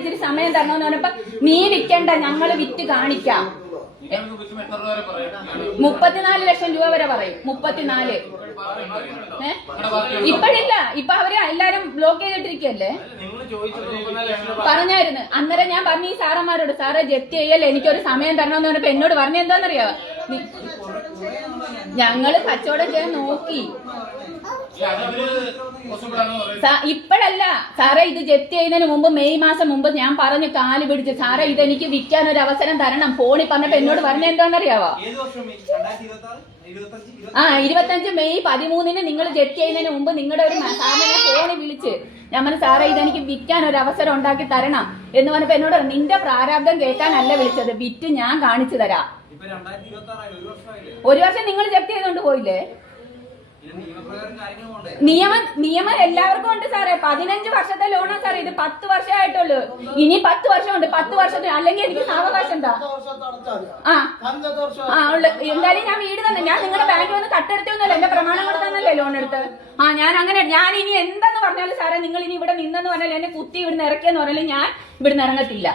ഇച്ചിരി സമയം തരണമെന്ന് പറഞ്ഞപ്പോ നീ വിൽക്കണ്ട, ഞങ്ങള് വിറ്റ് കാണിക്കാം. 34 ലക്ഷം രൂപ വരെ പറയും. 34. ഇപ്പഴില്ല, ഇപ്പൊ അവര് എല്ലാരും ബ്ലോക്ക് ചെയ്തിട്ടിരിക്കല്ലേ. പറഞ്ഞായിരുന്നു അന്നേരം. ഞാൻ പറഞ്ഞു ഈ സാറന്മാരോട്, സാറേ ജപ്തി ചെയ്യല്ലേ, എനിക്കൊരു സമയം തരണമെന്ന് പറഞ്ഞപ്പോ എന്നോട് പറഞ്ഞ എന്താന്നറിയോ, ഞങ്ങള് കച്ചവടം ചെയ്യാൻ നോക്കി. ഇപ്പഴല്ല സാറേ, ഇത് ജപ്തി ചെയ്യുന്നതിന് മുമ്പ് മെയ് മാസം മുമ്പ് ഞാൻ പറഞ്ഞു കാല് പിടിച്ച്, സാറേ ഇതെനിക്ക് വിൽക്കാൻ ഒരു അവസരം തരണം. ഫോണിൽ പറഞ്ഞപ്പോ എന്നോട് പറഞ്ഞ എന്താണെന്നറിയാവോ, 25 മെയ് 13 നിങ്ങൾ ജപ്തി ചെയ്യുന്നതിന് മുമ്പ് നിങ്ങളുടെ ഒരു സാറിനെ ഫോണിൽ വിളിച്ച് ഞാൻ പറഞ്ഞു സാറേ ഇതെനിക്ക് വിൽക്കാൻ ഒരു അവസരം ഉണ്ടാക്കി തരണം എന്ന് പറഞ്ഞപ്പോ എന്നോട് നിന്റെ പ്രാരാബ്ദം കേൾക്കാനല്ല വിളിച്ചത്, വിറ്റ് ഞാൻ കാണിച്ചു തരാം. 1 വർഷം നിങ്ങൾ ജപ്തി ചെയ്തോണ്ട് പോയില്ലേ. നിയമം എല്ലാവർക്കും ഉണ്ട് സാറേ. 15 വർഷത്തെ ലോണാ സാറേ ഇത്. 10 വർഷമായിട്ടുള്ളൂ. ഇനി 10 വർഷമുണ്ട്. 10 വർഷത്തിന് അല്ലെങ്കിൽ എനിക്ക് സാവകാശം എന്താ? എന്തായാലും ഞാൻ വീട് തന്നെ, ഞാൻ നിങ്ങളുടെ ബാങ്കിൽ വന്ന് കട്ടെടുത്തൊന്നുമല്ല, എന്റെ പ്രമാണം കൂടെ തന്നല്ലേ ലോൺ എടുത്ത്. ഞാൻ അങ്ങനെ, ഞാൻ ഇനി എന്തെന്ന് പറഞ്ഞാലും സാറേ നിങ്ങൾ ഇനി ഇവിടെ നിന്നെന്ന് പറഞ്ഞാൽ എന്നെ കുത്തി ഇവിടുന്ന് ഇറക്കിയെന്ന് പറഞ്ഞാലും ഞാൻ ഇവിടുന്ന് ഇറങ്ങത്തില്ല.